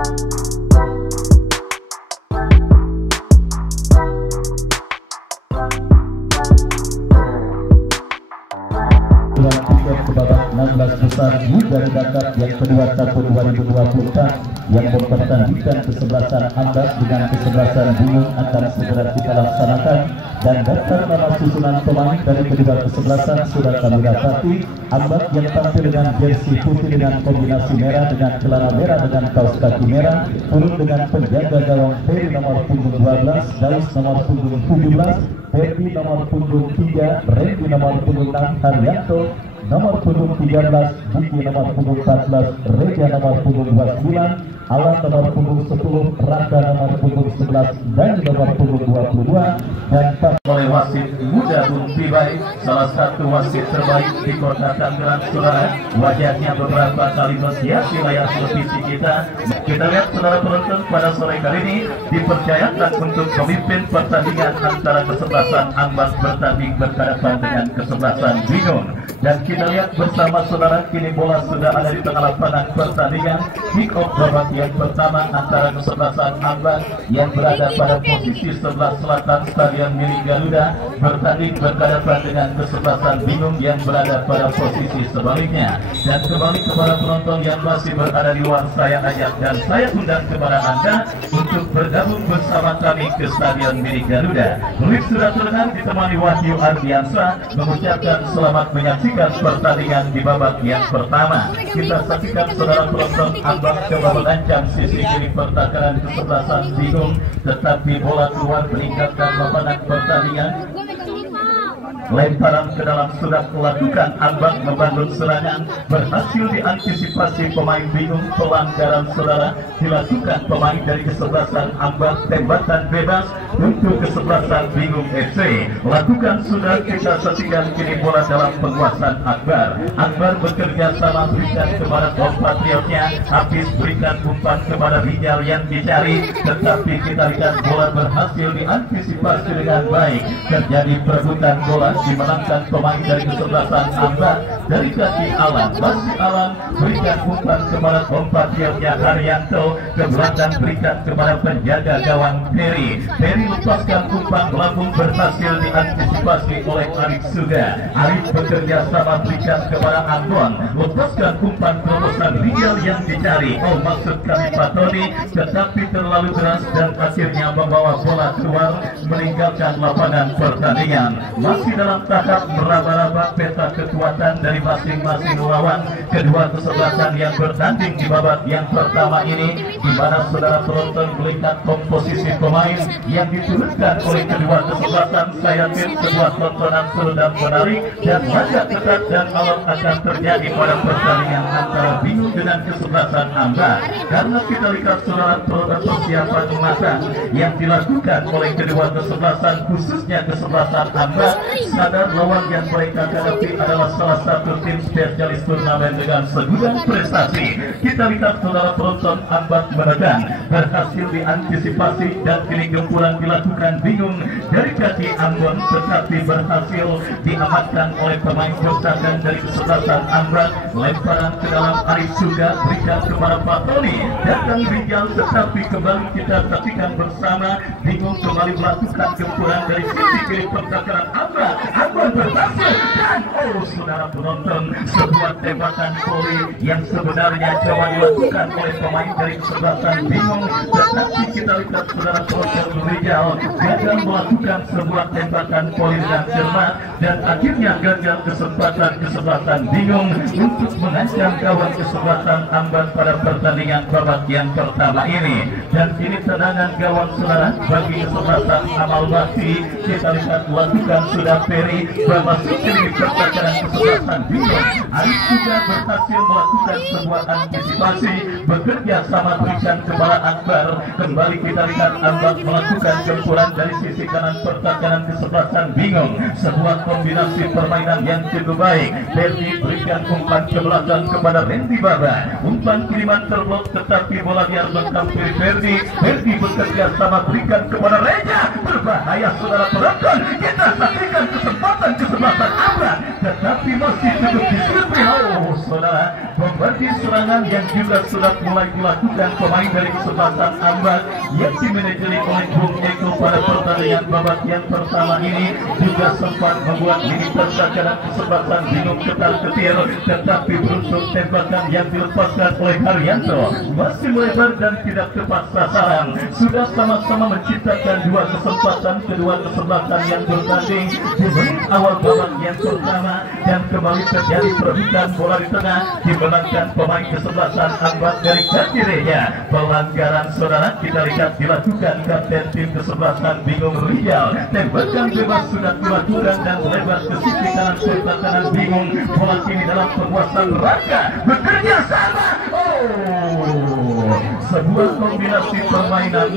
ke babak 16 besar juga didapat yang kedua tahun 2024 yang mempertandingkan kesebelasan Ambas dengan kesebelasan Bingung akan segera kita laksanakan, dan daftar nama susunan pemain dari kedua kesebelasan sudah kami dapati. Ambas yang tampil dengan jersey putih dengan kombinasi merah dengan celana merah dengan kaos kaki merah, turun dengan penjaga gawang Ferry nomor punggung 12, Daus nomor punggung 17, Ferdi nomor punggung 3, Randy nomor punggung 6, Haryanto nomor punggung 13, Buki nomor punggung 14, Reja nomor punggung 29, Alan nomor punggung 10, Raka nomor punggung 11, dan nomor punggung 22, dan oleh wasit muda Bukti Baik, salah satu wasit terbaik di kota Tangerang, saudara. Wajahnya beberapa kali menghiasi layar televisi kita. Kita lihat saudara penonton, pada sore kali ini dipercayakan untuk memimpin pertandingan antara kesebelasan Ambas bertanding berhadapan dengan kesebelasan Bingung. Dan kita lihat bersama saudara, kini bola sudah ada di tengah lapangan pertandingan. Kick off babak yang pertama antara kesebelasan Ambas yang berada pada posisi sebelah selatan Stadion Milik Garuda bertanding berhadapan dengan kesebelasan Bingung yang berada pada posisi sebaliknya. Dan kembali kepada penonton yang masih berada di luar, saya ajak dan saya undang kepada Anda untuk bergabung bersama kami ke Stadion Milik Garuda. Luis sudah terdengar ditemani Wahyu Ardiansa mengucapkan selamat menyaksikan pertandingan di babak yang pertama. Kita saksikan saudara penonton, Ambas coba mengancam sisi kiri pertahanan kesebelasan Bingung, tetapi bola keluar meninggalkan lapangan pertandingan. Lemparan ke dalam sudah melakukan Ambas membangun serangan, berhasil diantisipasi pemain Bingung. Pelanggaran saudara dilakukan pemain dari kesebelasan Ambas, tembakan bebas untuk kesebelasan Bingung FC. Lakukan sudah, kita saksikan kini bola dalam penguasaan Akbar. Akbar bekerja sama berikan kepada kompatriotnya, habis berikan umpan kepada Rijal yang dicari, tetapi kita lihat bola berhasil diantisipasi dengan baik. Terjadi perebutan bola, dimenangkan pemain dari kesebelasan Ambas dari kaki Alam. Masih Alam berikan umpan kepada kompatriotnya Haryanto, ke belakang berikan kepada penjaga gawang Ferry. Ferry lepaskan umpan melambung, berhasil diantisipasi oleh Arif Suga. Arif bekerja sama berikan kepada Ambon, lepaskan umpan terobosan Rijal yang dicari, maksud kami Patoni, tetapi terlalu keras dan akhirnya membawa bola keluar meninggalkan lapangan pertandingan. Masih dalam tahap meraba-raba peta kekuatan dari masing-masing lawan, kedua kesebelasan yang bertanding di babak yang pertama ini, di mana saudara penonton melihat komposisi pemain yang diturunkan oleh kedua kesebelasan. Saya yakin sebuah tontonan seru dan menarik dan sangat ketat dan alot akan terjadi pada pertandingan antara Bingung dengan kesebelasan Ambas, karena kita lihat saudara persiapan matang yang dilakukan oleh kedua kesebelasan, khususnya kesebelasan Ambas. Sadar lawan yang mereka hadapi adalah salah satu tim spesialis turnamen dengan segudang prestasi. Kita lihat saudara penonton, Ambas menekan, berhasil diantisipasi dan kini gempuran dilakukan Bingung dari kaki Ambon, tetapi berhasil diamankan oleh pemain bertahan dari kesebelasan Ambas. Lemparan ke dalam Arif Suga, berikan kepada Patoni, datang Rijal, tetapi kembali kita saksikan bersama Bingung kembali melakukan gempuran dari sisi kiri pertahanan Ambas. Ambon berhasil, dan saudara penonton, sebuah tembakan voli yang sebenarnya coba dilakukan oleh pemain dari kesebelasan Bingung, tetapi kita lihat saudara penonton, Rijal gagal melakukan sebuah tembakan voli dengan cermat, dan akhirnya gagal kesempatan kesebelasan Bingung untuk mengancam gawang kesebelasan Ambas pada pertandingan babak yang pertama ini. Dan ini tendangan gawang saudara bagi kesebelasan Amal Bakti. Kita lihat lakukan sudah Ferry memasuki di pertahanan kesebelasan Bingung. Arif juga berhasil melakukan sebuah antisipasi, bekerja sama berikan kepada Akbar. Kembali kita lihat Ambas melakukan gempuran dari sisi kanan pertahanan kesebelasan Bingung. Sebuah kombinasi permainan yang cukup baik. Ferdi berikan umpan ke belakang kepada Randy Baba. Umpan kiriman terblok, tetapi bola liar menghampiri Ferdi. Ferdi bekerja sama berikan kepada Reja. berbahaya saudara penonton. Kita saksikan kesempatan Ambak, tetapi masih cukup disiplin. Oh saudara, pembagi serangan yang juga sudah mulai dilakukan pemain dari kesebelasan Ambak yang dimanajeri oleh Bung Eko pada pertandingan babak yang pertama ini juga sempat membuat lini pertahanan kesebelasan bingung ketar-ketir, tetapi beruntung tembakan yang dilepaskan oleh Haryanto masih melebar dan tidak tepat sasaran. Sudah sama-sama menciptakan dua kesempatan kedua kesebelasan yang bertanding di menit awal babak yang pertama, dan kembali terjadi perebutan bola di tengah dimenangkan pemain kesebelasan Ambak dari Kadirenya. Pelanggaran saudara kita lihat dilakukan kapten tim kesebelasan bingung Rijal. Tembakan bebas sudah dilakukan dan melebar ke sisi kanan serta kanan bingung. Bola kini dalam penguasaan Raka bekerja sama. Sebuah kombinasi permainan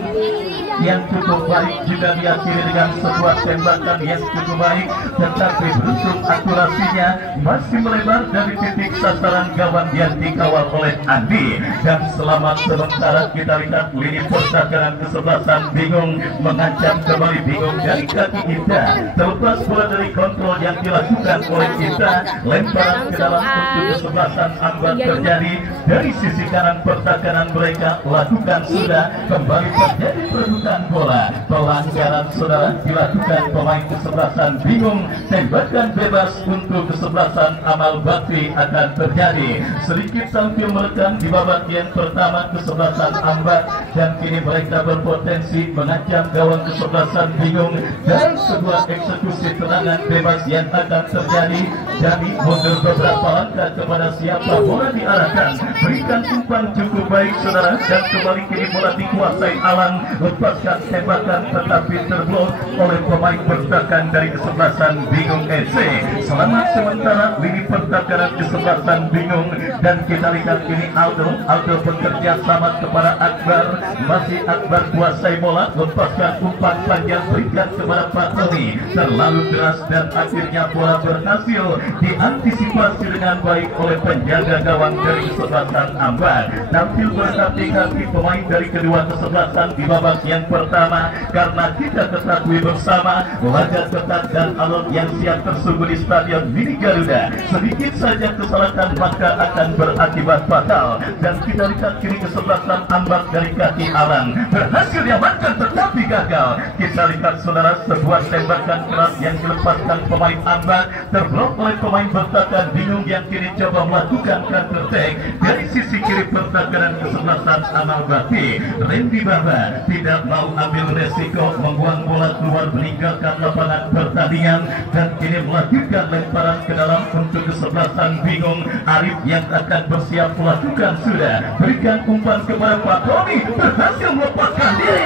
yang cukup baik juga diakhiri dengan sebuah tembakan yang cukup baik, tetapi beruntung akurasinya masih melebar dari titik sasaran gawang yang dikawal oleh Andi. Dan selamat sementara kita lihat lini pertahanan kesebelasan bingung mengancam kembali bingung dari kaki Indah. Terlepas bola dari kontrol yang dilakukan oleh Indah, lemparan ke dalam untuk kesebelasan Ambak terjadi dari sisi kanan pertahanan mereka lakukan sudah kembali terjadi perebutan bola. Pelanggaran saudara dilakukan pemain kesebelasan bingung. Tembakan bebas untuk kesebelasan Amal Bakti akan terjadi. Sedikit tampil merekam di babak yang pertama kesebelasan Ambak, dan kini mereka berpotensi mengancam gawang kesebelasan bingung dan sebuah eksekusi tendangan bebas yang akan terjadi. Jadi mundur beberapa langkah kepada siapa bola diarahkan, berikan umpan cukup baik saudara, dan kembali kini bola dikuasai Alang, lepaskan tembakan tetapi terblok oleh pemain bertahan dari kesebelasan bingung FC. Selamat sementara lini pertahanan kesebelasan bingung, dan kita lihat ini Aldo bekerja sama kepada Akbar, masih Akbar kuasai bola, lepaskan umpan panjang berikan kepada Patoni, terlalu deras dan akhirnya bola berhasil diantisipasi dengan baik oleh penjaga gawang dari kesebelasan Ambak. Tampil berhati-hati pemain dari kedua kesebelasan di babak yang pertama, karena kita ketahui bersama laga ketat dan alot yang siap tersungguh di Stadion Mini Garuda. Sedikit saja kesalahan maka akan berakibat fatal, dan kita lihat kini kesebelasan Ambak dari kaki Alang berhasil diamankan tetapi gagal. Kita lihat saudara sebuah tembakan keras yang dilepaskan pemain Ambak terblok oleh pemain bertahan bingung yang kini coba melakukan counter attack dari sisi kiri pertahanan kesebelasan Amal Bakti. Randy Baba tidak mau ambil resiko membuang bola keluar meninggalkan lapangan pertandingan, dan kini melakukan lemparan ke dalam untuk kesebelasan bingung. Arif yang akan bersiap melakukan sudah berikan umpan kepada Pak Tony, berhasil melepaskan diri.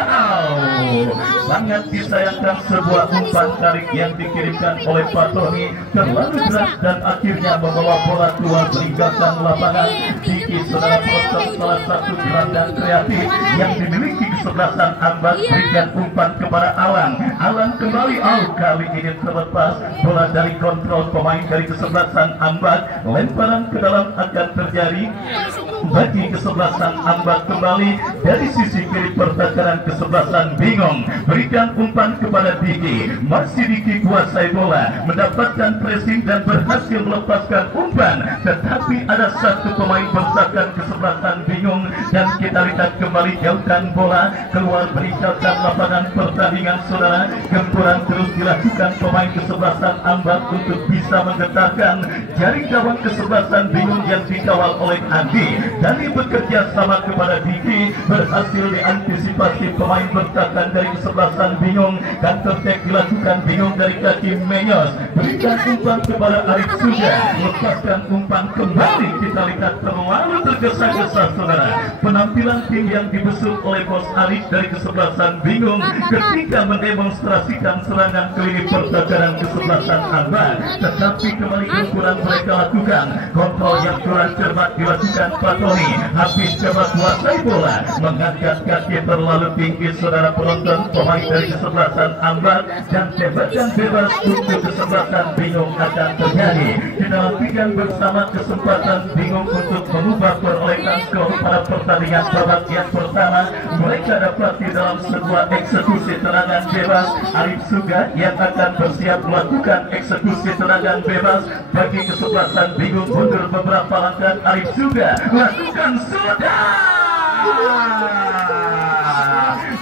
Sangat disayangkan sebuah umpan tarik yang dikirimkan oleh Pak Tony terlalu berat dan akhirnya membawa bola keluar meninggalkan lapangan. Diki saudara proses salah satu gelandang kreatif yang dimiliki kesebelasan Ambak berikan umpan kepada Alang. Alang kembali kali ini terlepas bola dari kontrol pemain dari kesebelasan Ambak. Lemparan ke dalam akan terjadi bagi kesebelasan Ambak kembali dari sisi kiri pertahanan kesebelasan bingung. Berikan umpan kepada Diki, masih Diki kuasai bola, mendapatkan pressing dan berhasil melepaskan umpan, tetapi ada satu pemain bertahan kesebelasan bingung, dan kita lihat kembali jauhkan bola keluar meninggalkan lapangan pertandingan saudara. Gempuran terus dilakukan pemain kesebelasan Ambak untuk bisa menggetarkan jaring gawang kesebelasan bingung yang dikawal oleh Andi. Dari bekerja sama kepada Diki berhasil diantisipasi pemain bertahan dari kesebelasan bingung. Counter attack dilakukan bingung dari kaki Menyos, berikan umpan kepada Arif Suja, lepaskan umpan kembali. Kita lihat terlalu tergesa-gesa saudara penampilan tim yang dibesuk oleh bos Arif dari kesebelasan bingung ketika mendemonstrasikan serangan ke lini pertahanan kesebelasan Ambak, tetapi kembali gempuran mereka lakukan. Kontrol yang kurang cermat dilakukan Patoni, habis coba kuasai bola, mengangkat kaki terlalu tinggi saudara penonton pemain dari kesebelasan Ambak, dan tembakan bebas untuk kesebelasan bingung akan terjadi. Kita nantikan bersama kesempatan bingung untuk mengubah perolehan skor pada pertandingan babak yang pertama. Mereka kita dapati dalam sebuah eksekusi tendangan bebas. Arif Suga yang akan bersiap melakukan eksekusi tendangan bebas bagi kesebelasan bingung mundur beberapa langkah. Arif Suga lakukan sudah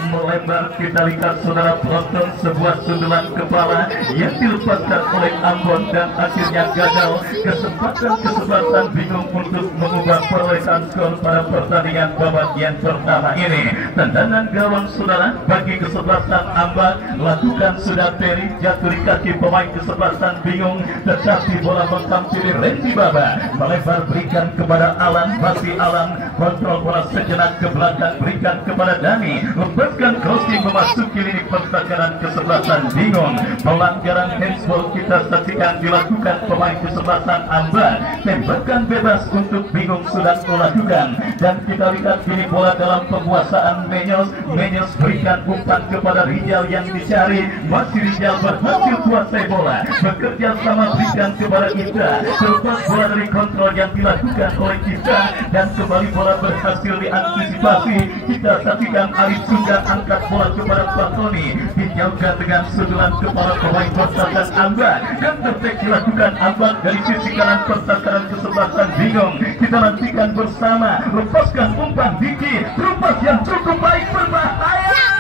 melebar. Kita lihat saudara penonton, sebuah sundulan kepala yang dilepaskan oleh Ambon dan akhirnya gagal. Kesempatan kesebelasan bingung untuk mengubah perolehan skor pada pertandingan babak yang pertama ini. Tendangan gawang saudara bagi kesebelasan Ambon lakukan sudah Terry, jatuh di kaki pemain kesebelasan bingung, tetapi bola menghampiri Randy Baba, melebar berikan kepada Alan, masih Alan kontrol bola sejenak ke belakang, berikan kepada Dani, lepaskan crossing memasuki lini pertahanan kesebelasan bingung. Pelanggaran handsball kita saksikan dilakukan pemain kesebelasan Ambon. Tembakan bebas untuk bingung sudah melakukan, dan kita lihat ini bola dalam penguasaan Menyos. Menyos berikan umpan kepada Rijal yang dicari, masih Rijal berhasil kuasai bola, bekerja sama berikan kepada Ita, terlepas bola dari kontrol yang dilakukan oleh Ita, dan kembali bola berhasil diantisipasi. Kita saksikan Arif Suga angkat bola kepada Patoni, dijauhkan dengan sundulan kepala pemain pertahanan Ambon, dan tertek dilakukan Ambon dari sisi kanan pertahanan kesebelasan bingung. Kita nantikan bersama, lepaskan umpan Diki, rumah yang cukup baik, berbahaya.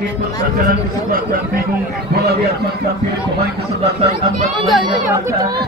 Ini pertahanan kesebelasan bingung, bola liar menghampiri pemain kesebelasan Ambon.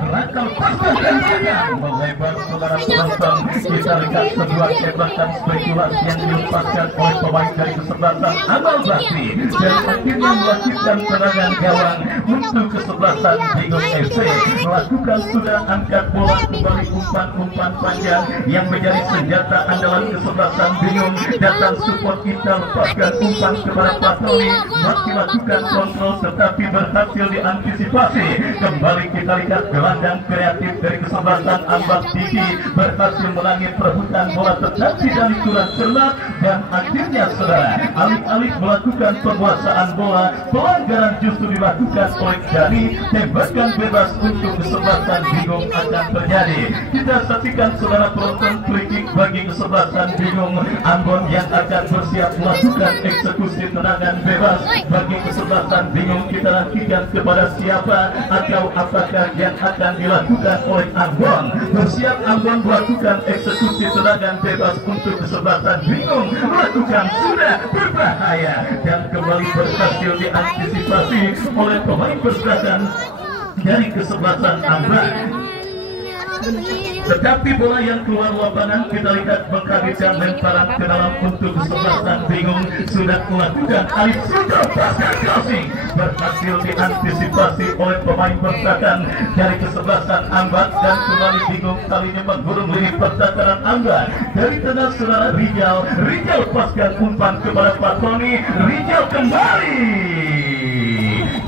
Rakal pasang dan melebar saudara penonton. Kita lihat sebuah tembakan spekulasi yang dilepaskan oleh pemain dari kesebelasan Ambon Bakri, dan akhirnya melakukan serangan gawang untuk kesebelasan bingung FC. Melakukan sudah angkat bola kembali, umpan-umpan panjang yang menjadi senjata andalan kesebelasan bingung. Datang support, kita lepaskan umpan kepada Patoni, masih lakukan kontrol tetapi berhasil diantisipasi. Kembali kita lihat gelandang kreatif dari kesebelasan Ambon Diki berhasil melangit perebutan bola, tetapi dari kurang cermat, dan akhirnya saudara alih-alih melakukan penguasaan bola, pelanggaran justru dilakukan oleh Dani. Tembakan bebas untuk kesebelasan bingung akan terjadi. Kita saksikan saudara penonton, free kick bagi kesebelasan bingung Ambon yang akan bersiap melakukan eksekusi tendangan bebas bagi kesebelasan bingung. Kita nantikan kepada siapa atau apakah yang akan dilakukan oleh Ambon. Bersiap Ambon melakukan eksekusi tendangan bebas untuk kesebelasan bingung, melakukan sudah berbahaya, dan kembali berhasil diantisipasi oleh pemain pertahanan dari kesebelasan Ambon. Tetapi bola yang keluar lapangan kita lihat menghabiskan lemparan ke dalam untuk kesebelasan bingung. Sudah melakukan Arif Suga pasang crossing, berhasil diantisipasi oleh pemain pertahanan dari kesebelasan Ambon, dan kembali bingung kalinya menggurung lini pertahanan Ambon. Dari tengah saudara Rijal, Rijal paskan umpan kepada Patoni, Rijal kembali.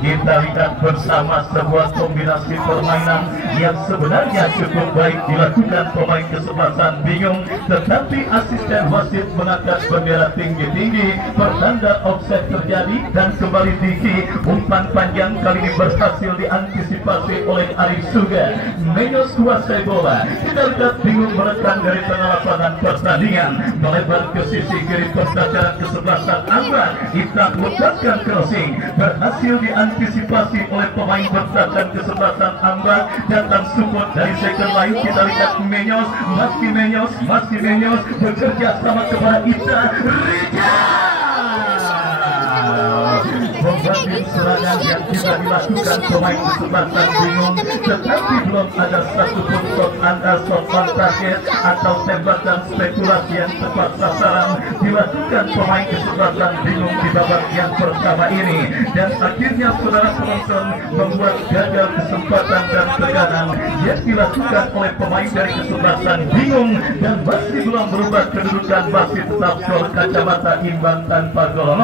Kita lihat bersama sebuah kombinasi permainan yang sebenarnya cukup baik dilakukan pemain kesebelasan bingung, tetapi asisten wasit mengangkat bendera tinggi-tinggi, pertanda offside terjadi, dan kembali Diki. Umpan panjang kali ini berhasil diantisipasi oleh Arif Suga. Menyos kuasai bola. Kita lihat bingung menekan dari tengah lapangan pertandingan, melebar ke sisi kiri pertahanan kesebelasan Ambon. Kita lepaskan crossing, berhasil diantisipasi oleh pemain pertahanan kesebelasan Ambon. Datang support dari second line. Kita lihat Menyos, masih Menyos bekerja sama kepada Ita Rijal. Membantu serangan yang bisa dilakukan pemain kesebelasan bingung, tetapi belum ada satupun shot on target atau tembakan spekulasi yang tepat sasaran dilakukan pemain kesebelasan bingung di babak yang pertama ini, dan akhirnya saudara penonton membuat gagal kesempatan dan tekanan yang dilakukan oleh pemain dari kesebelasan bingung, dan masih belum berubah kedudukan, masih tetap skor kacamata imbang tanpa gol.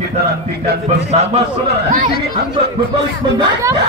Kita nantikan bersama saudara. Ini Ambon berbalik mengancam,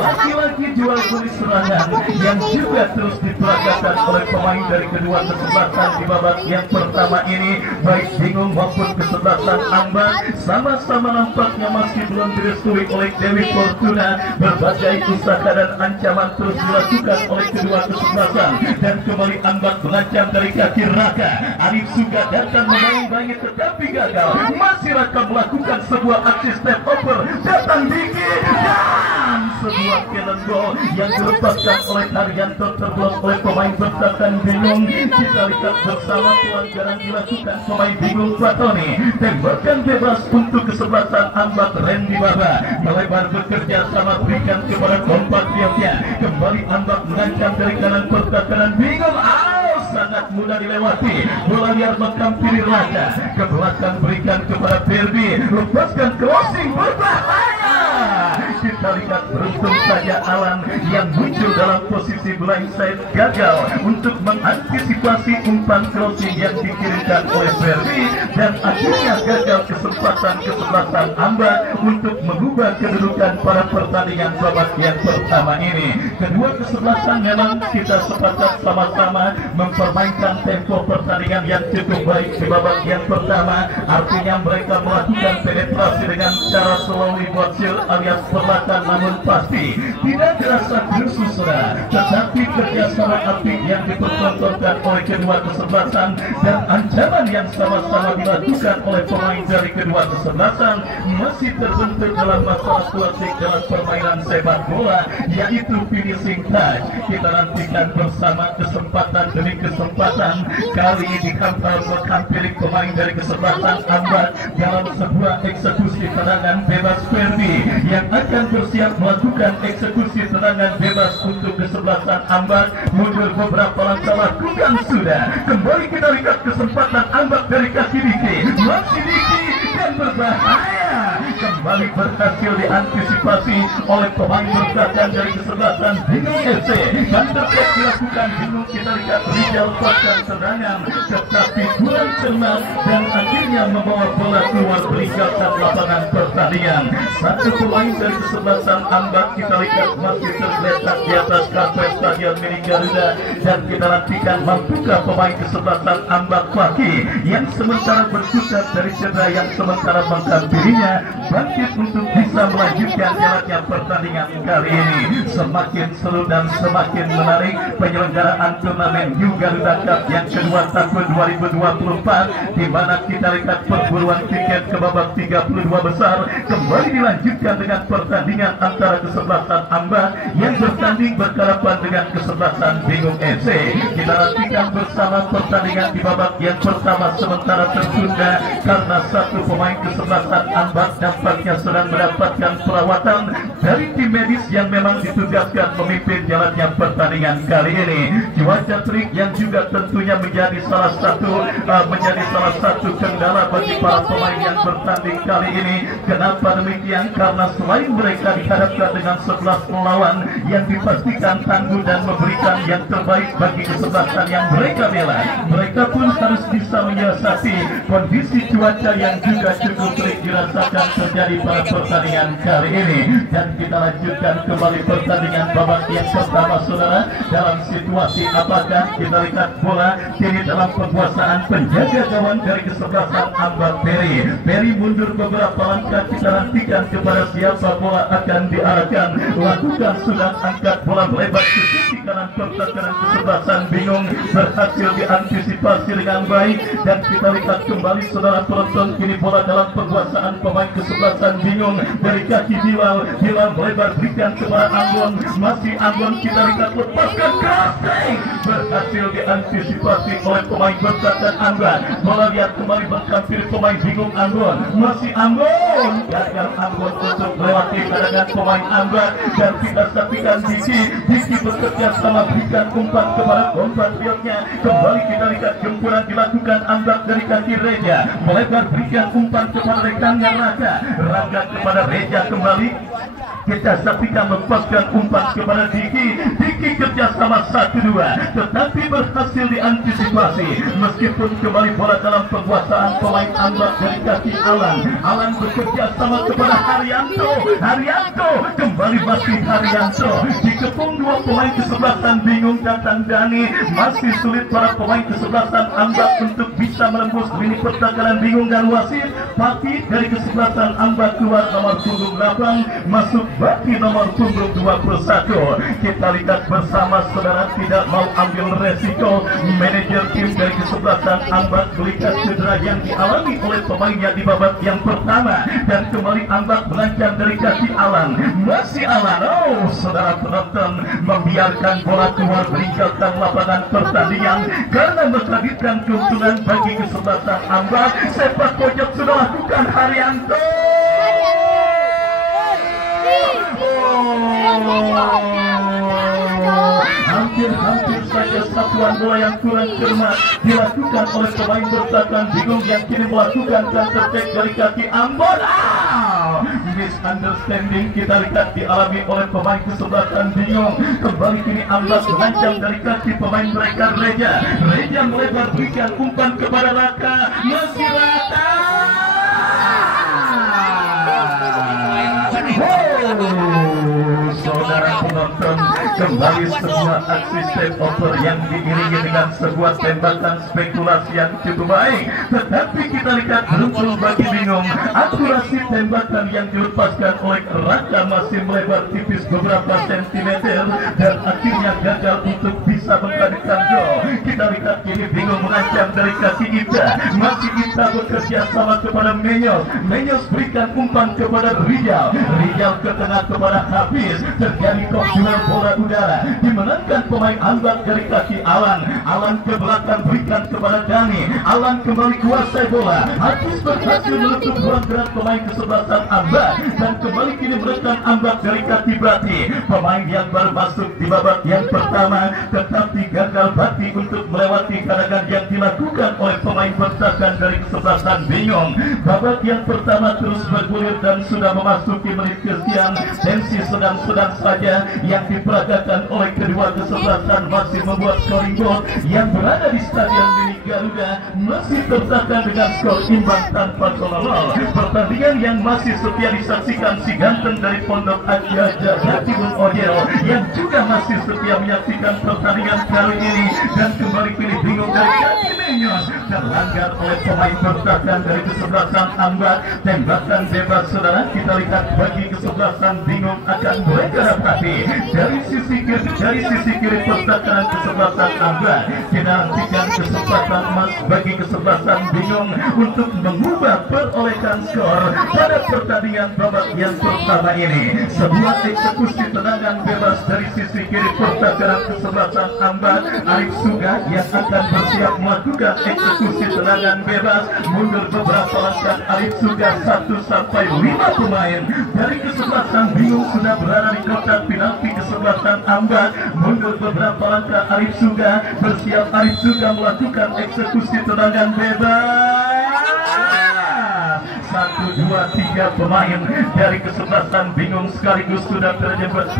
lagi-lagi jual beli serangan yang juga terus diperagakan oleh pemain dari kedua kesebelasan di babak yang pertama ini. Baik bingung maupun kesebelasan Ambar sama-sama nampaknya masih belum direstui oleh Dewi Fortuna. Berbagai usaha dan ancaman terus dilakukan oleh kedua kesebelasan, dan kembali Ambar mengancam dari kaki Raka. Arif Suga datang menarik tetapi gagal. Masih Raka melakukan sebuah aksi step over, datang Diki dan sebuah cannon goal yang dilepaskan oleh Haryanto, terblok oleh pemain bertahan bingung. Kita lihat bersama pelanggaran dilakukan pemain bingung Fatoni. Tembakan bebas untuk kesebelasan Ambar. Randy Baba melebar bekerja sama berikan kepada kompatriotnya. Kembali Ambar mengancam dari kanan pertahanan bingung. Sangat mudah dilewati. Bola liar menghampiri Raka. Ke belakang berikan kepada Ferdi. Lepaskan crossing berbahaya. Kita lihat beruntung saja Alan yang muncul dalam posisi blindside gagal untuk mengantisipasi umpan crossing yang dikirimkan oleh Ferdi, dan akhirnya gagal kesempatan kesebelasan Ambar untuk mengubah kedudukan pada pertandingan babak yang pertama ini. Kedua kesebelasan memang kita sepakat sama-sama mempermainkan tempo pertandingan yang cukup baik di babak yang pertama. Artinya mereka melakukan penetrasi dengan cara slowly bocil alias perlahan namun pasti. Tidak terasa bersusah, tetapi kerjasama apik yang dipertontonkan oleh kedua kesebelasan dan ancaman yang sama-sama dilakukan oleh pemain dari kedua kesebelasan masih terbentuk dalam masalah klasik dalam permainan sepak bola, yaitu finishing touch. Kita nantikan bersama kesempatan demi kesempatan. Kali ini dikampal menghampiri pemain dari kesebelasan Ambar dalam sebuah eksekusi tendangan bebas Ferdi yang akan bersiap melakukan eksekusi tendangan bebas untuk kesebelasan Ambar. Mundur beberapa langkah lakukan sudah. Kembali kita lihat kesempatan Ambar dari kaki Diki. Masih Diki dan berbahaya. Kembali berhasil diantisipasi oleh pemain bertahan dari kesebelasan Bingung FC. Dan terkait dilakukan Bingung, kita lihat Rizal pasang serangan, tetapi kurang cermat dan akhirnya membawa bola keluar meninggalkan lapangan pertandingan. Satu pemain dari kesebelasan Ambar kita lihat masih tergeletak di atas karpet Stadion Mini Garuda, dan kita nantikan mampukah pemain kesebelasan Ambar Fakih yang sementara berkutat dari cedera yang sementara menghampirinya bangkit untuk bisa melanjutkan jalannya pertandingan kali ini. Semakin seru dan semakin menarik penyelenggaraan turnamen New Garuda Cup yang kedua tahun 2024, di mana kita lihat perburuan tiket ke babak 32 besar kembali dilanjutkan dengan pertandingan antara kesebelasan Ambar yang bertanding berhadapan dengan kesebelasan Bingung FC. Kita nantikan bersama pertandingan di babak yang pertama sementara tertunda karena satu pemain kesebelasan Ambar nampaknya sedang mendapatkan perawatan dari tim medis yang memang ditugaskan memimpin jalannya pertandingan kali ini. Cuaca terik yang juga tentunya menjadi salah satu kendala bagi para pemain yang bertanding kali ini. Kenapa demikian? Karena selain mereka dihadapkan dengan 11 lawan yang dipastikan tangguh dan memberikan yang terbaik bagi kesebelasan yang mereka bela, mereka pun harus bisa menyiasati kondisi cuaca yang juga cukup terik dirasakan terjadi pada pertandingan kali ini. Dan kita lanjutkan kembali pertandingan babak yang pertama, saudara. Dalam situasi apakah kita lihat bola kini dalam penguasaan penjaga gawang dari kesebelasan Ambar Peri mundur beberapa langkah. Kita nantikan kepada siapa bola akan diarahkan. Lakukan sudah angkat bola melebar ke sisi kanan pertahanan kesebelasan Bingung, berhasil diantisipasi dengan baik. Dan kita lihat kembali saudara penonton, kini bola dalam penguasaan pemain kesebelasan Bingung dari kaki Bilal melebar berikan kepada Ambon. Masih Ambon, kita lihat lepaskan crossing, berhasil diantisipasi oleh pemain bertahan Ambar. Bola lihat kembali menghampiri pemain Bingung Ambon. Masih Ambon, gagal Ambon untuk melewati cadangan pemain Ambar. Dan kita saksikan Diki bekerja sama berikan umpan kepada kompatriotnya. Kembali kita lihat gempuran dilakukan Ambar dari kaki Reja, melebar berikan umpan kepada rekannya Rangga kepada Reja. Kembali kita saksikan lepaskan umpan kepada Diki kerja bekerja sama 1-2, tetapi berhasil diantisipasi. Meskipun kembali bola dalam penguasaan pemain Anwar dari kaki Alan. Alan bekerja sama kepada Haryanto. Haryanto kembali masih Haryanto. Dikepung dua pemain kesebelasan bingung datang Dani. Masih sulit para pemain kesebelasan Anwar untuk bisa menembus lini pertahanan bingung dan wasit. Pati dari kesebelasan Anwar keluar nomor punggung 8, masuk Baki nomor punggung 21. Kita lihat bersama saudara, tidak mau ambil resiko. Manajer tim dari kesebelasan Anwar melihat cedera yang dialami oleh pemainnya di babak yang pertama, dan kembali Anwar melancang dari kaki Alan. Masih Alan. Oh, saudara penonton, membiarkan bola keluar meninggalkan lapangan pertandingan karena menghadirkan keuntungan bagi kesebelasan Anwar. Sepak pojok sudah lakukan Haryanto. Hampir saja satuan bola yang kurang cermat dilakukan oleh pemain bertahan bingung yang kini melakukan counter attack dari kaki Ambon. Misunderstanding kita lihat dialami oleh pemain kesebelasan bingung. Kembali kini Ambon melancang dari kaki pemain mereka Reja. Reja melebar berikan umpan kepada Raka. Masih Raka. Saudara penonton, kembali sebuah aksi step over yang diiringi dengan sebuah tembakan spekulasi yang cukup baik. Tetapi kita lihat beruntung bagi bingung, akurasi tembakan yang dilepaskan oleh Raka masih melebar tipis beberapa sentimeter dan akhirnya gagal untuk bisa menghadirkan gol. Kita lihat ini bingung mengancam dari kaki Ita. Masih Ita bekerja sama kepada Menyos. Menyos berikan umpan kepada Rijal. Rijal ke tengah kepada Hafiz. Terjadi kok duel bola udara dimenangkan pemain Anwar dari kaki Alan. Alan ke belakang berikan kepada Dani. Alan kembali kuasai bola. Hafiz berhasil menutup ruang gerak pemain kesebelasan Anwar dan kembali kini menekan Anwar dari kaki Bati. Pemain yang baru masuk di babak yang pertama tetapi gagal Bati untuk melewati kadangan yang dilakukan oleh pemain bertahan dari kesebelasan bingung. Babak yang pertama terus bergulir dan sudah memasuki menit ke-9. Tensi sedang-sedang saja yang diperagakan oleh kedua kesebelasan masih membuat scoring goal yang berada di stadion milik Garuda masih tertahan dengan skor imbang tanpa gol. Pertandingan yang masih setia disaksikan si ganteng dari Pondok Aja Jatibun Ojero yang juga masih setia menyaksikan pertandingan kali ini, dan kembali kini bingung dari kaki Menyos terlanggar oleh pemain bertahan dari kesebelasan Anwar. Tembakan bebas saudara, kita lihat bagi kesebelasan bingung akan mereka dapati dari sisi kiri pertahanan kesebelasan Anwar. Kita nantikan kesempatan emas bagi kesebelasan bingung untuk mengubah perolehan skor pada pertandingan babak yang pertama ini. Sebuah eksekusi tendangan bebas dari sisi kiri pertahanan kesebelasan Anwar. Arif Suga yang akan bersiap melakukan eksekusi tendangan bebas. Mundur beberapa langkah Arif Suga, 1-5 pemain dari kesebelasan bingung sudah berada di kotak penalti kesebelasan Anwar. Mundur beberapa langkah Arif Suga, bersiap Arif Suga melakukan eksekusi tendangan bebas. 1, 2, 3 pemain dari kesebelasan bingung sekaligus sudah terjebak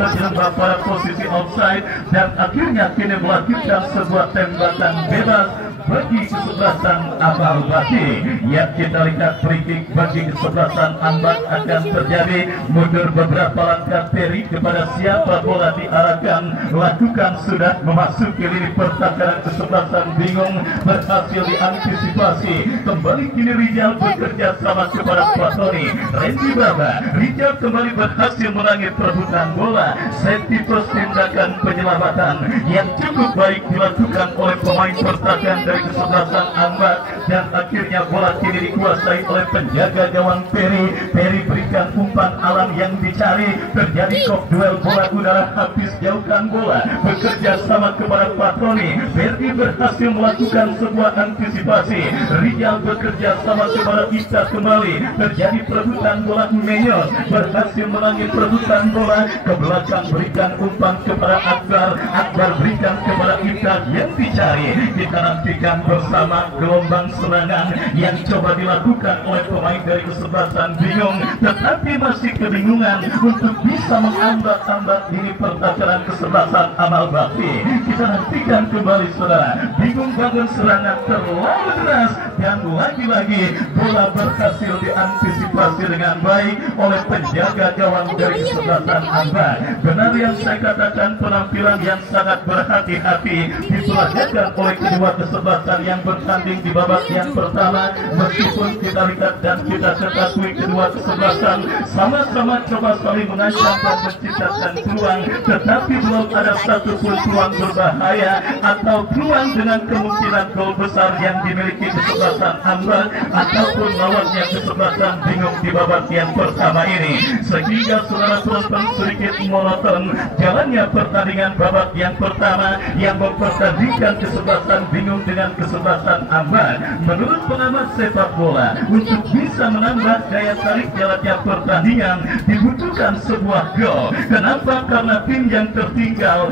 pada posisi offside dan akhirnya kini melakukan sebuah tembakan bebas bagi kesebelasan Abal Bati. Ya, kita lihat free kick bagi kesebelasan Anwar akan terjadi. Mundur beberapa langkah Terry kepada siapa bola diarahkan, lakukan sudah memasuki lini pertahanan kesebelasan bingung, berhasil diantisipasi. Kembali kini Rijal bekerja sama kepada Platoni Randy Baba. Rijal kembali berhasil menangis perebutan bola. Safety first, tindakan penyelamatan yang cukup baik dilakukan oleh pemain pertahanan dari kesebelasan Anwar, dan akhirnya bola kini dikuasai oleh penjaga gawang Peri. Peri berikan umpan alam yang dicari. Terjadi kok duel bola udara. Habis jauhkan bola, bekerja sama kepada Patroni. Peri berhasil melakukan sebuah antisipasi. Rijal bekerja sama kepada Ita kembali. Terjadi perebutan bola. Menyos berhasil menangis perebutan bola ke belakang, berikan umpan kepada Akbar. Akbar berikan kepada Ita yang dicari. Kita nanti saksikan bersama gelombang serangan yang coba dilakukan oleh pemain dari kesebelasan Bingung, tetapi masih kebingungan untuk bisa menghambat-hambat ini pertacaran kesebelasan Amal Bakti. Kita nantikan kembali saudara. Bingung bangun serangan terlalu deras dan lagi-lagi bola berhasil diantisipasi dengan baik oleh penjaga gawang dari kesebelasan Ambar. Benar yang saya katakan, penampilan yang sangat berhati-hati diperagakan oleh kedua kesebelasan yang bertanding di babak yang pertama. Meskipun kita lihat dan kita ketahui kedua kesebelasan sama-sama coba saling mengancam dan menciptakan peluang, tetapi belum ada satupun peluang berbahaya atau peluang dengan kemungkinan gol besar yang dimiliki kesebelasan Ambar ataupun lawannya kesebelasan Bingung di babak yang pertama ini, sehingga saudara penonton sedikit monoton jalannya pertandingan babak yang pertama yang mempertandingkan kesebelasan Bingung dengan kesebelasan Ambar. Menurut pengamat sepak bola, untuk bisa menambah daya tarik jalannya pertandingan dibutuhkan sebuah gol. Kenapa? Karena tim yang tertinggal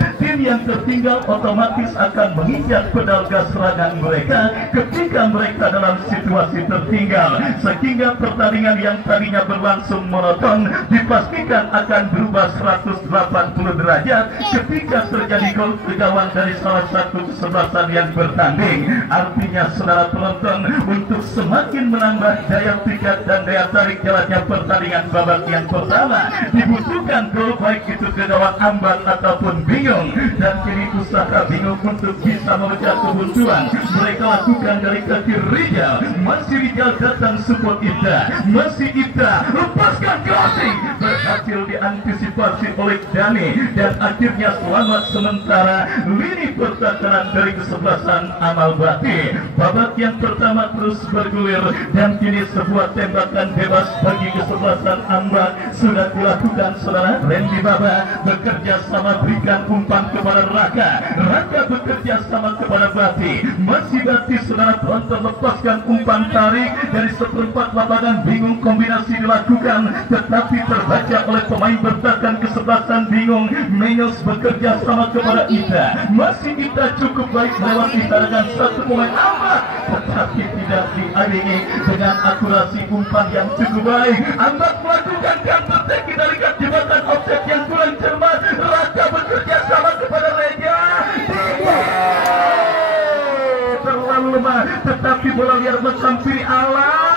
otomatis akan menginjak pedal gas serangan mereka ketika mereka dalam situasi tertinggal, sehingga pertandingan yang tadinya berlangsung monoton dipastikan akan berubah 180 derajat ketika terjadi gol ke gawang dari salah satu kesebelasan yang bertanding. Artinya saudara penonton, untuk semakin menambah daya pikat dan daya tarik jalannya pertandingan babak yang pertama dibutuhkan gol, baik itu ke gawang Ambar ataupun Bingung. Dan kini usaha Bingung untuk bisa memecah kebuntuan mereka lakukan dari kaki Rijal. Masih Rijal datang support Ibda, masih Ibda lepaskan crossing, berhasil diantisipasi oleh Dani dan akhirnya selamat sementara lini pertahanan dari kesebelasan Amal Bakti. Babak yang pertama terus bergulir dan kini sebuah tembakan bebas bagi kesebelasan Ambar sudah dilakukan saudara. Randy Baba bekerja sama berikan umpan kepada Raka, Raka bekerja sama kepada Bati, masih Bati saudara penonton lepaskan umpan tarik dari seperempat lapangan Bingung. Kombinasi dilakukan tetapi terbaca oleh pemain bertahan kesebelasan Bingung. Menyos bekerja sama kepada Ida, masih Ida cukup baik melewati dengan satu pemain Ambar, tetapi tidak diiringi dengan akurasi umpan yang cukup baik. Ambar melakukan counter attack dari jembatan offset yang kurang cermat. Raka bekerja sama kepada Reja, terlalu lemah tetapi bola liar menghampiri alat.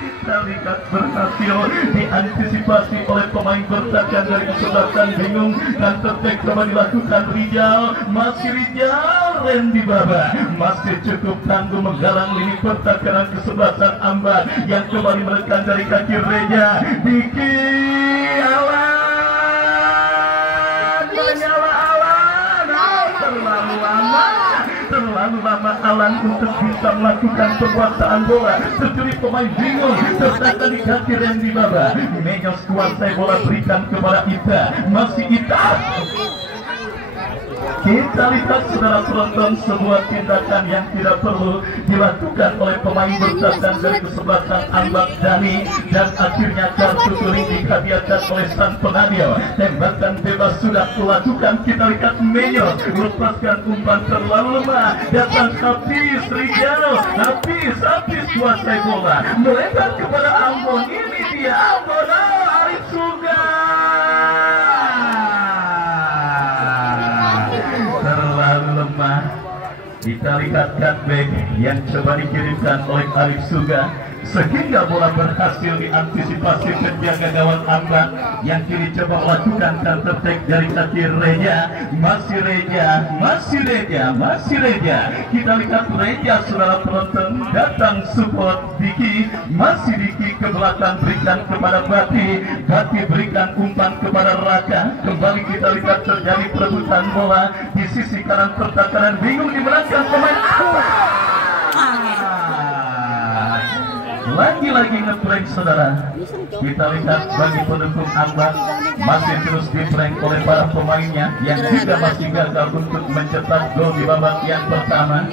Kita lihat berhasil diantisipasi oleh pemain bertahan dari kesebelasan Bingung dan tertek coba dilakukan Rijal, masih Rijal. Randy Baba masih cukup tangguh menggalang lini pertahanan kesebelasan Ambar yang kembali menekan dari kaki Reja. Diki terlalu lama Alan untuk bisa melakukan penguasaan bola. Terjadi pemain Bingung ternyata di kaki Randy Baba. Menyos kuasai bola berikan kepada Ita, masih Ita. Kita lihat saudara penonton sebuah tindakan yang tidak perlu dilakukan oleh pemain bertahan dari kesebelasan Ambar Dani dan akhirnya kartu kuning dihadiahkan oleh sang pengadil. Tembakan bebas sudah dilakukan. Kita lihat Menyos lepaskan umpan terlalu lemah, datang habis Rijal, habis kuasai bola melebar kepada Ambon. Ini dia Ambon, Arif Suga. Lemah. Kita lihat cutback yang coba dikirimkan oleh Arif Suga sehingga bola berhasil diantisipasi penjaga gawang Ambar yang kini coba melakukan counter attack dari kaki Reja, masih Reja. Kita lihat Reja saudara penonton datang support Diki, masih Diki ke belakang berikan kepada Bati berikan umpan kepada Raka. Kembali kita lihat terjadi perebutan bola di sisi kanan pertahanan Bingung dimenangkan pemain Ambar. Lagi-lagi ngeprank saudara. Kita lihat bagi pendukung Ambar masih terus diprank oleh para pemainnya yang juga masih gagal untuk mencetak gol di babak yang pertama.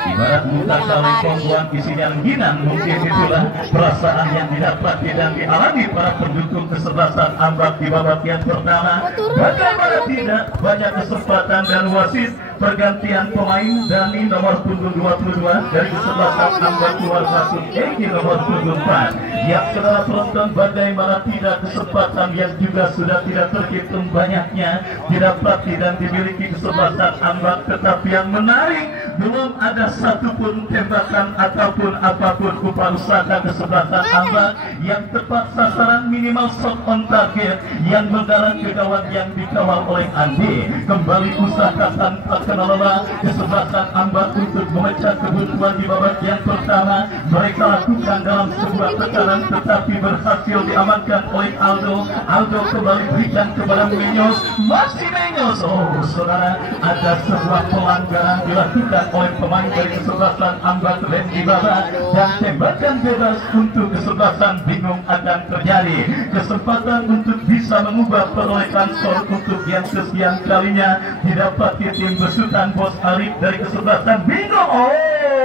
Ibarat muka kali pongguan isinya rengginang, mungkin itulah perasaan yang didapati dan dialami para pendukung kesebelasan Ambar di babak yang pertama. Bagaimana tidak, banyak kesempatan dan wasit pergantian pemain. Dani nomor punggung 22 dari kesebelasan Ambar keluar masuk Egi nomor punggung 4. Yang saudara penonton, bagaimana tidak kesempatan yang juga sudah tidak terhitung banyaknya didapati dan dimiliki kesebelasan Ambar, tetapi yang menarik belum ada satupun tembakan ataupun apapun upaya usaha kesebelasan Ambar yang tepat sasaran, minimal shot on target yang mendarat ke gawang yang dikawal oleh Andi. Kembali usaha tanpa kelola kesebelasan Ambar untuk memecah kebuntuan di babak yang pertama. Mereka lakukan dalam sebuah tekanan tetapi berhasil diamankan oleh Aldo. Aldo kembali berikan kepada Menyos, masih Menyos. Oh saudara, ada sebuah pelanggaran dilakukan oleh pemain dari kesebelasan Ambar Randy Baba, dan tembakan bebas untuk kesebelasan Bingung akan terjadi. Kesempatan untuk bisa mengubah perolehan skor untuk yang kesekian kalinya didapati tim besutan Bos Arif dari kesebelasan Bingung.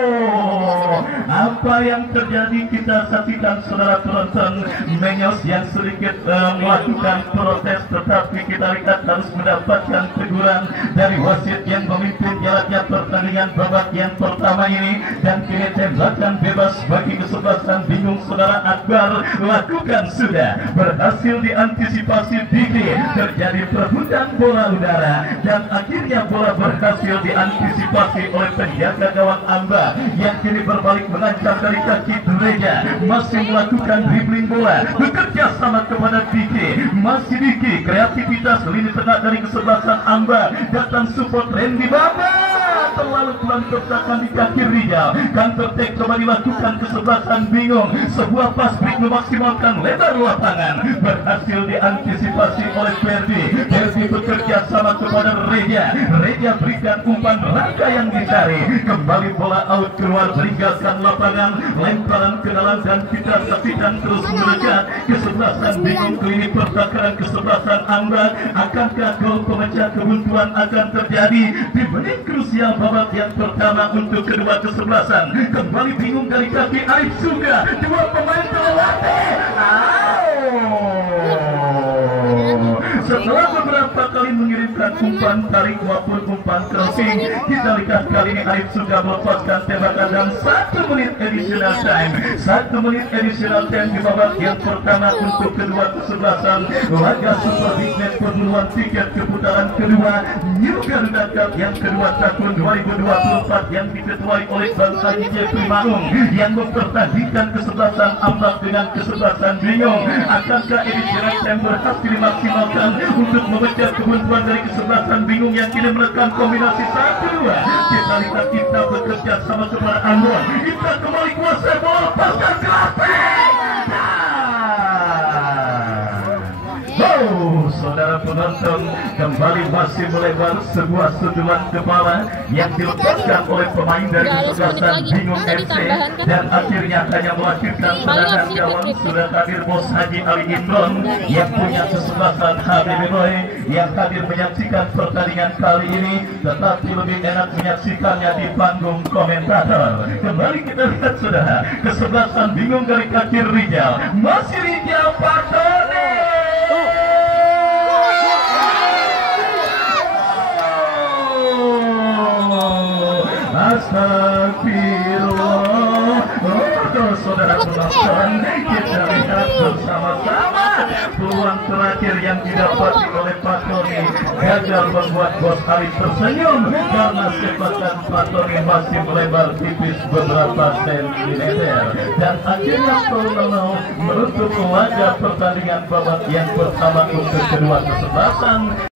Oh, apa yang terjadi kita saksikan saudara penonton. Menyos yang sedikit melakukan protes, tetapi kita lihat harus mendapatkan teguran dari wasit yang memimpin jalannya pertandingan babak yang pertama ini. Dan kini tembakan bebas bagi kesebelasan Bingung saudara Akbar lakukan sudah berhasil diantisipasi Diki. Terjadi perebutan bola udara dan akhirnya bola berhasil diantisipasi oleh penjaga gawang Ambar yang kini berbalik mengancam dari kaki Reja, masih melakukan dribbling bola, bekerja sama kepada Diki. Masih Diki, kreativitas lini tengah dari kesebelasan Ambar, datang support Randy Baba, terlalu pelan tertahan di kaki Rijal. Counter attack coba dilakukan kesebelasan Bingung. Sebuah pas break memaksimalkan lebar lapangan, berhasil diantisipasi oleh Ferdi. Ferdi bekerja sama kepada Reja. Reja berikan umpan rangka yang dicari. Kembali bola out keluar meninggalkan lapangan, lemparan ke dalam dan kita saksikan terus mendekat kesebelasan Bingung. Kini pertakaran kesebelasan Ambar. Akankah gol pemecah kebuntuan akan terjadi di menit krusial babak yang pertama untuk kedua kesebelasan? Kembali Bingung dari kaki Arif Suga, dua pemain terlatih. Setelah beberapa kali mengirimkan umpan tarik maupun umpan crossing, kita lihat kali ini Arif Suga melepaskan tembakan dan 1 menit additional time. 1 menit additional time di babak yang pertama untuk kedua kesebelasan. Laga Super Big Match perburuan tiket keputaran kedua New Garuda Cup yang kedua tahun 2024 yang diketuai oleh Bang Haji Jeffrey Maung yang mempertandingkan kesebelasan Ambar dengan kesebelasan Bingung. Akankah additional time berhasil dimaksimalkan untuk memecah kebuntuan dari kesebelasan Bingung yang kini menekan kombinasi 1-2? Kita lihat, kita bekerja sama kepada Anwar. Kita kembali kuasai bola, lepaskan Grafik. Oh, saudara penonton, kembali masih melebar sebuah sundulan kepala yang dilepaskan oleh pemain dari kesebelasan Bingung FC, dan akhirnya hanya melahirkan serangan gawang. Sudah hadir Bos Haji Ali Imron yang punya kesebelasan Habib Roy yang hadir menyaksikan pertandingan kali ini, tetapi lebih enak menyaksikannya di panggung komentator. Kembali kita lihat saudara, kesebelasan Bingung dari kaki Rijal, masih Rijal Patone. Astagfirullah. Saudara penonton, kita lihat bersama-sama peluang terakhir yang didapati oleh Pak Tony gagal membuat Bos Arif tersenyum karena sepakan Pak Tony masih melebar tipis beberapa sentimeter, dan akhirnya Tolono menutup laga pertandingan babak yang pertama untuk kedua kesebelasan.